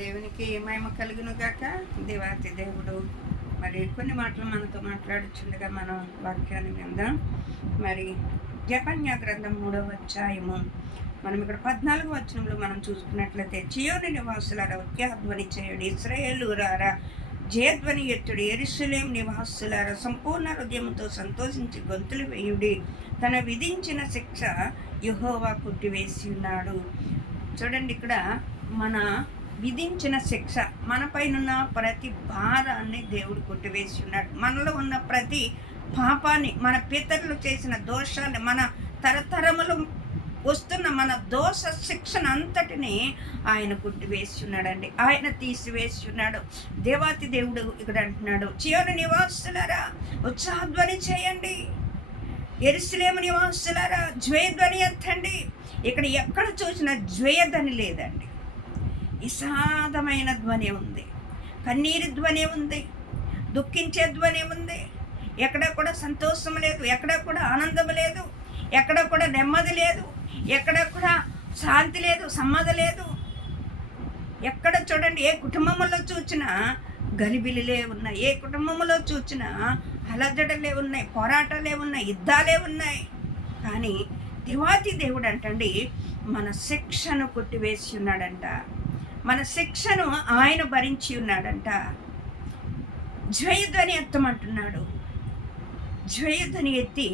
దేవునికి మహిమ కలుగును గాక. దేవాతి దేవుడు మరి కొన్ని మాటలు మనతో మాట్లాడుచుండగా మనం వాక్యాన్ని విందాం. మరి జెఫన్యా గ్రంథం 3వ అధ్యాయము మనం ఇక్కడ 14వ వచనంలో మనం చూసుకున్నట్లయితే, చీయోను నివాసులారా ఉత్సాహధ్వని చేయుడి, ఇశ్రాయేలురారా జయధ్వని ఎత్తుడి, యెరూషలేము నివాసులారా సంపూర్ణ హృదయంతో సంతోషించి గొంతులు వేయుడి, తన విధించిన శిక్ష యెహోవా కొట్టివేసి ఉన్నాడు. చూడండి, ఇక్కడ మన విధించిన శిక్ష, మన పైన ప్రతి భారాన్ని దేవుడు కొట్టివేసి ఉన్నాడు. మనలో ఉన్న ప్రతి పాపాన్ని, మన పితరులు చేసిన దోషాన్ని, మన తరతరములు వస్తున్న మన దోష శిక్షణ అంతటిని ఆయన కొట్టివేసి ఉన్నాడండి. ఆయన తీసివేసి ఉన్నాడు. దేవాతి దేవుడు ఇక్కడ అంటున్నాడు, చీయోను నివాసులారా ఉత్సాహధ్వని చేయండి, యెరూషలేము నివాసులారా జయధ్వని ఎత్తండి. ఇక్కడ ఎక్కడ చూసినా జయధ్వని లేదండి, విషాదమైన ధ్వని ఉంది, కన్నీరు ధ్వని ఉంది, దుఃఖించే ధ్వని ఉంది. ఎక్కడ కూడా సంతోషం లేదు, ఎక్కడ కూడా ఆనందం లేదు, ఎక్కడ కూడా నెమ్మది లేదు, ఎక్కడ కూడా శాంతి లేదు, సమ్మతి లేదు. ఎక్కడ చూడండి, ఏ కుటుంబంలో చూసినా గలిబిలిలే ఉన్నాయి, ఏ కుటుంబంలో చూసినా అలజడలే ఉన్నాయి, పోరాటాలే ఉన్నాయి, యుద్ధాలే ఉన్నాయి. కానీ దేవాతి దేవుడు అంటండి, మన శిక్షను కొట్టివేసి ఉన్నాడంట, మన శిక్షను ఆయన భరించి ఉన్నాడంట. జయధ్వని ఎత్తమంటున్నాడు. జయధ్వని ఎత్తి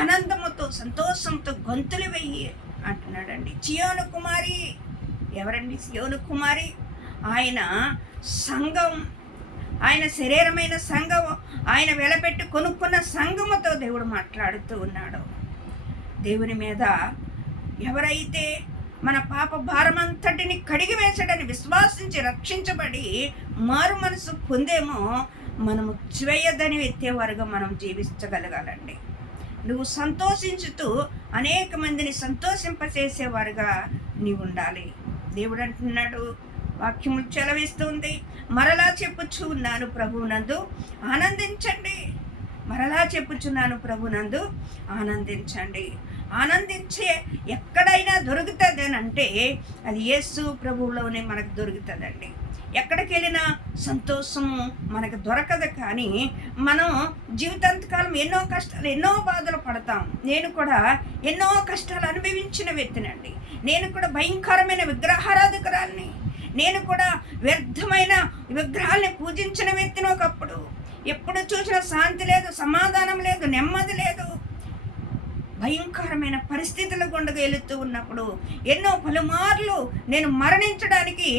ఆనందముతో సంతోషంతో గొంతులు వెయ్యి అంటున్నాడండి. చీయోను కుమారి ఎవరండి? చీయోను కుమారి ఆయన సంఘం, ఆయన శరీరమైన సంఘం, ఆయన వెలపెట్టి కొనుక్కున్న సంఘముతో దేవుడు మాట్లాడుతూ ఉన్నాడు. దేవుని మీద ఎవరైతే మన పాప భారమంతటిని కడిగి వేసడని విశ్వాసించి రక్షించబడి మారు మనసు పొందేమో, మనము జయధ్వని ఎత్తేవారుగా మనం జీవించగలగాలండి. నువ్వు సంతోషించుతూ అనేక మందిని సంతోషింపచేసేవారుగా నీవు ఉండాలి. దేవుడు అంటున్నాడు, వాక్యము చెలవిస్తుంది, మరలా చెప్పుచున్నాను ప్రభువునందు ఆనందించండి. మరలా చెప్పుచున్నాను ప్రభునందు ఆనందించండి. ఆనందించే ఎక్కడైనా దొరుకుతుంది అని అంటే అది యేసు ప్రభువులోనే మనకు దొరుకుతుందండి. ఎక్కడికి వెళ్ళినా సంతోషము మనకు దొరకదు. కానీ మనం జీవితాంతకాలం ఎన్నో కష్టాలు, ఎన్నో బాధలు పడతాం. నేను కూడా ఎన్నో కష్టాలు అనుభవించిన వ్యక్తినండి. నేను కూడా భయంకరమైన విగ్రహారాధకురాల్ని. నేను కూడా వ్యర్థమైన విగ్రహాల్ని పూజించిన వ్యక్తిని ఒకప్పుడు. ఎప్పుడు చూసినా శాంతి లేదు, సమాధానం లేదు, నెమ్మది లేదు. భయంకరమైన పరిస్థితుల గుండగా వెళుతూ ఉన్నప్పుడు ఎన్నో పలుమార్లు నేను మరణించడానికి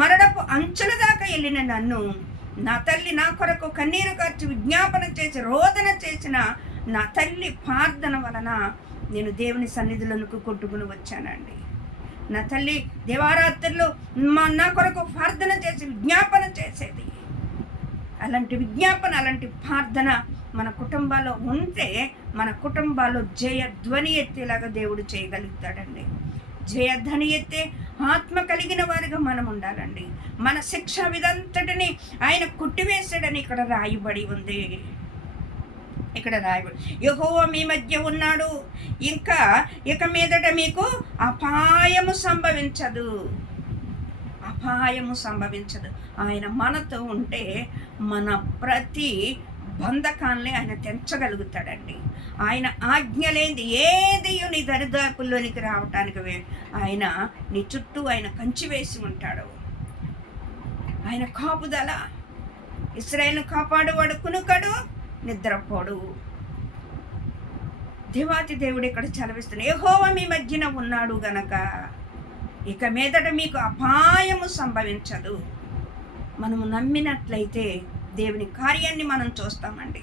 మరణపు అంచుల దాకా వెళ్ళిన నన్ను నా తల్లి నా కొరకు కన్నీరు కార్చి విజ్ఞాపన చేసి రోదన చేసిన నా తల్లి ప్రార్థన వలన నేను దేవుని సన్నిధులకు కొట్టుకుని వచ్చానండి. నా తల్లి దేవారాత్రులు నా కొరకు ప్రార్థన చేసి విజ్ఞాపన చేసేది. అలాంటి విజ్ఞాపన, అలాంటి ప్రార్థన మన కుటుంబాల్లో ఉంటే మన కుటుంబాల్లో జయధ్వని ఎత్తేలాగా దేవుడు చేయగలుగుతాడండి. జయధ్వని ఎత్తే ఆత్మ కలిగిన వారిగా మనం ఉండాలండి. మన శిక్ష విధంతటిని ఆయన కొట్టివేశాడని ఇక్కడ రాయబడి ఉంది. ఇక్కడ రాయబడి, యెహోవా మీ మధ్య ఉన్నాడు, ఇక మీదట మీకు అపాయము సంభవించదు. అపాయము సంభవించదు. ఆయన మనతో ఉంటే మన ప్రతి బంధకాల్ని ఆయన తెంచగలుగుతాడండి. ఆయన ఆజ్ఞ లేనిది ఏది నీ దరిదాపుల్లోనికి రావటానికి ఆయన నీ చుట్టూ ఆయన కంచి వేసి ఉంటాడు. ఆయన కాపుదల, ఇశ్రాయేలును కాపాడువాడు కునుకడు, నిద్రపోడు. దేవాతి దేవుడు ఇక్కడ చలవిస్తున్నాడు, యెహోవా మీ మధ్యన ఉన్నాడు గనక ఇక మీదట మీకు అపాయము సంభవించదు. మనము నమ్మినట్లయితే దేవుని కార్యాన్ని మనం చూస్తామండి.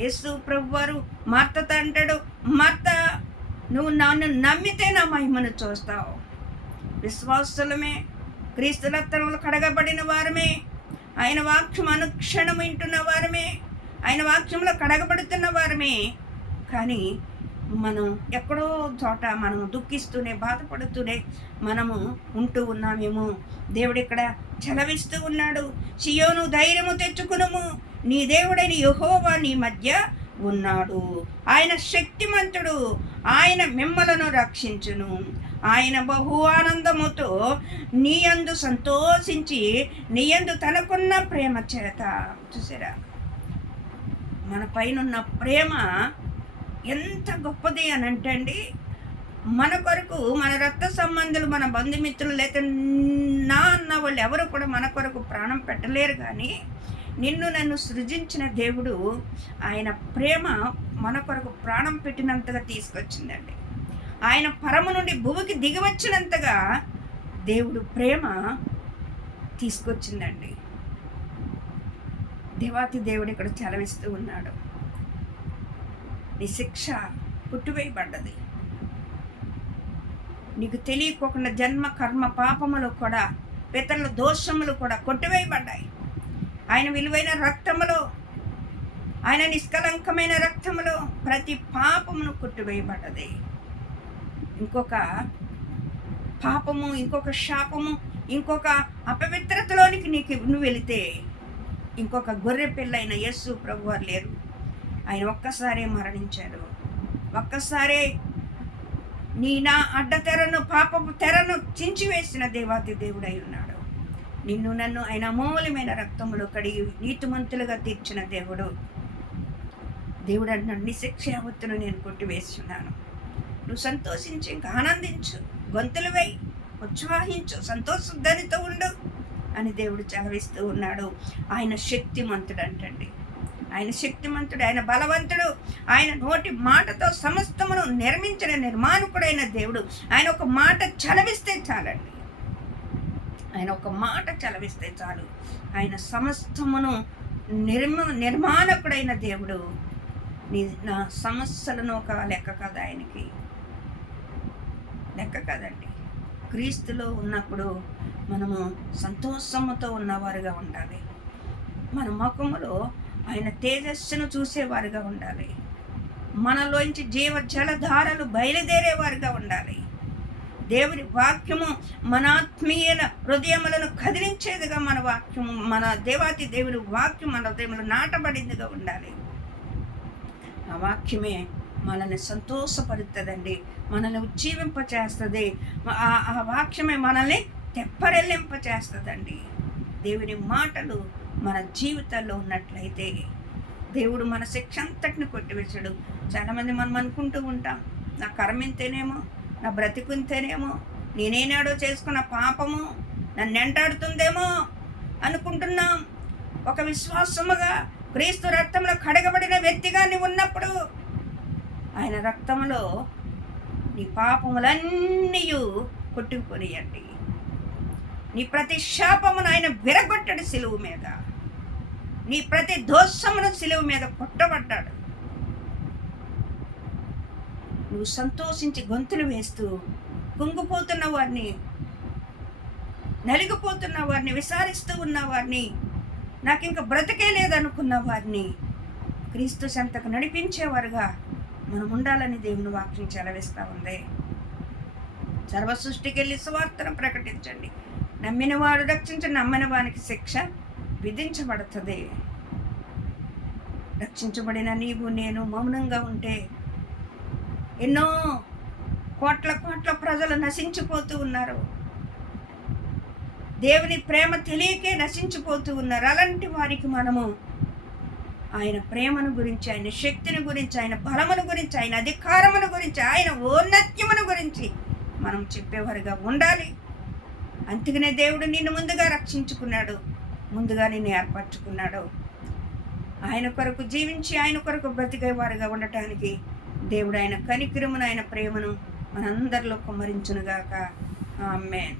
యేసు ప్రభువారు మార్తతో అంటాడు, మార్త నువ్వు నన్ను నమ్మితే నా మహిమను చూస్తావు. విశ్వాసులమే, క్రీస్తు రక్తములు కడగబడిన వారమే, ఆయన వాక్యం అనుక్షణం వింటున్న వారమే, ఆయన వాక్యంలో కడగబడుతున్న వారమే. కానీ మనం ఎక్కడో చోట మనము దుఃఖిస్తూనే, బాధపడుతూనే మనము ఉంటూ ఉన్నామేమో. దేవుడు ఇక్కడ చలవిస్తూ ఉన్నాడు, చీయోను ధైర్యము తెచ్చుకునుము, నీ దేవుడైన యెహోవా నీ మధ్య ఉన్నాడు, ఆయన శక్తిమంతుడు, ఆయన మిమ్మలను రక్షించును, ఆయన బహు ఆనందముతో నీయందు సంతోషించి నీయందు తనకున్న ప్రేమ చేత. చూసారా, మన పైన ప్రేమ ఎంత గొప్పది అని అంటే అండి, మన కొరకు మన రక్త సంబంధులు, మన బంధుమిత్రులు, లేక నా అన్న వాళ్ళు ఎవరు కూడా మన కొరకు ప్రాణం పెట్టలేరు. కానీ నిన్ను నన్ను సృజించిన దేవుడు ఆయన ప్రేమ మన కొరకు ప్రాణం పెట్టినంతగా తీసుకొచ్చిందండి. ఆయన పరము నుండి భూమికి దిగివచ్చినంతగా దేవుడు ప్రేమ తీసుకొచ్చిందండి. దేవాతి దేవుడు ఇక్కడ చలవిస్తూ ఉన్నాడు. నీ శిక్ష పుట్టువేయబడ్డది. నీకు తెలియకోకుండా జన్మ కర్మ పాపములు కూడా, పితరుల దోషములు కూడా కొట్టివేయబడ్డాయి. ఆయన విలువైన రక్తములో, ఆయన నిష్కలంకమైన రక్తములో ప్రతి పాపమును కొట్టివేయబడ్డది. ఇంకొక పాపము, ఇంకొక శాపము, ఇంకొక అపవిత్రతలోనికి నువ్వు వెళితే ఇంకొక గొర్రె పిల్లైన యేసు ప్రభు వారు లేరు. ఆయన ఒక్కసారే మరణించారు. ఒక్కసారే నా అడ్డతెరను, పాపపు తెరను చించివేసిన దేవాతి దేవుడై ఉన్నాడు. నిన్ను నన్ను ఆయన అమూల్యమైన రక్తములో కడిగి నీతిమంతులుగా తీర్చిన దేవుడు. దేవుడు అంటున్నాడు, నీ శిక్ష యావత్తును నేను కొట్టివేస్తున్నాను. నువ్వు సంతోషించి ఇంకా ఆనందించు, గొంతులు వేయి, ఉత్సాహించు, సంతోషధ్వనితో ఉండు అని దేవుడు చలవిస్తూ ఉన్నాడు. ఆయన శక్తిమంతుడు అంటండి. ఆయన శక్తిమంతుడు, ఆయన బలవంతుడు. ఆయన నోటి మాటతో సమస్తమును నిర్మించిన నిర్మాణకుడైన దేవుడు. ఆయన ఒక మాట చలవిస్తే చాలండి. ఆయన ఒక మాట చలవిస్తే చాలు. ఆయన సమస్తమును నిర్మాణకుడైన దేవుడు. నా సమస్యలను ఒక లెక్క కాదు, ఆయనకి లెక్క కాదండి. క్రీస్తులో ఉన్నప్పుడు మనము సంతోషముతో ఉన్నవారుగా ఉండాలి. మన ముఖములో ఆయన తేజస్సును చూసేవారుగా ఉండాలి. మనలోంచి జీవ జలధారలు బయలుదేరేవారుగా ఉండాలి. దేవుని వాక్యము మన ఆత్మీయ హృదయములను కదిలించేదిగా మన వాక్యము, మన దేవాతి దేవుని వాక్యం మన హృదయంలో నాటబడిందిగా ఉండాలి. ఆ వాక్యమే మనల్ని సంతోషపడుతుందండి, మనల్ని ఉజ్జీవింపచేస్తుంది. ఆ వాక్యమే మనల్ని తెప్పరెల్లింపచేస్తుందండి. దేవుని మాటలు మన జీవితాల్లో ఉన్నట్లయితే దేవుడు మన శిక్ష అంతటిని కొట్టివేశాడు. చాలామంది మనం అనుకుంటూ ఉంటాం, నా కర్మింతేనేమో, నా బ్రతికుంతేనేమో, నేనేనాడో చేసుకున్న పాపము నన్ను వెంటాడుతుందేమో అనుకుంటున్నాం. ఒక విశ్వాసముగా క్రీస్తు రక్తంలో కడగబడిన వ్యక్తిగా నీవు ఉన్నప్పుడు ఆయన రక్తంలో నీ పాపములన్నీ కొట్టుకుపోనియండి. నీ ప్రతి శాపమును ఆయన విరగొట్టాడు సిలువ మీద. నీ ప్రతి దోషమును సిలువ మీద కొట్టబడ్డాడు. నువ్వు సంతోషించి గొంతులు వేస్తూ కుంగిపోతున్న వారిని, నలిగిపోతున్న వారిని, విసారిస్తూ ఉన్న వారిని, నాకు ఇంకా బ్రతికే లేదనుకున్న వారిని క్రీస్తు సంతకు నడిపించేవారుగా మనం ఉండాలని దేవుని వాక్యం చలవిస్తూ ఉంది. సర్వ సృష్టికి వెళ్ళి సువార్తను ప్రకటించండి. నమ్మిన వాడు రక్షించి, నమ్మని వానికి శిక్ష విధించబడుతుంది. రక్షించబడిన నీవు నేను మౌనంగా ఉంటే ఎన్నో కోట్ల ప్రజలు నశించిపోతూ ఉన్నారు. దేవుని ప్రేమ తెలియకే నశించిపోతూ ఉన్నారు. అలాంటి వారికి మనము ఆయన ప్రేమను గురించి, ఆయన శక్తిని గురించి, ఆయన బలమును గురించి, ఆయన అధికారమును గురించి, ఆయన ఔన్నత్యమును గురించి మనం చెప్పేవారుగా ఉండాలి. అందుకనే దేవుడు నిన్ను ముందుగా రక్షించుకున్నాడు, ముందుగా నిన్ను ఏర్పరచుకున్నాడు. ఆయన కొరకు జీవించి ఆయన కొరకు బ్రతికేవారుగా ఉండటానికి దేవుడు ఆయన కనికరమును, ఆయన ప్రేమను మనందరిలో కుమ్మరించునుగాక. ఆమేన్.